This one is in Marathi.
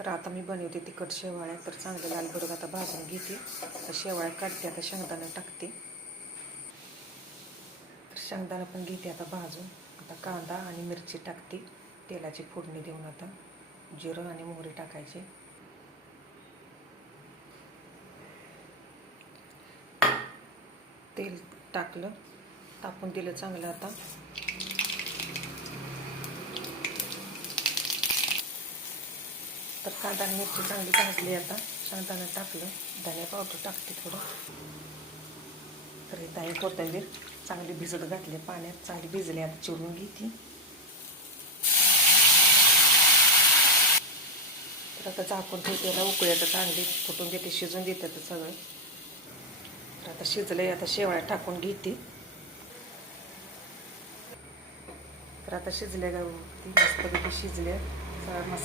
तर आता मी बनवते तिखट शेवाळ्या. तर चांगलं लाल भडक आता भाजून घेते. तर शेवाळ्या काढते, आता शेंगदाणा टाकते. तर शेंगदाणा पण घेते आता भाजून. आता कांदा आणि मिरची टाकते. तेलाची फोडणी देऊन आता जिरं आणि मोहरी टाकायची. तेल टाकलं, तापून दिलं चांगलं. आता तर कांदा आणि मिरची चांगली भाजली. आता शेंगदाणा टाकलं, धनिया पावडर टाकते थोडं. तर इथं आहे कोथिंबीर चांगली भिजत घातली पाण्यात, चांगली भिजली. आता चिरून घेते. तर आता झाकून ठेवते, त्याला उकळी आता चांगली फुटून देते, शिजून देते आता सगळं. तर आता शिजलंय, आता शेवाळ्या टाकून घेते. तर आता शिजले, मस्तपैकी शिजले. सगळा मसाला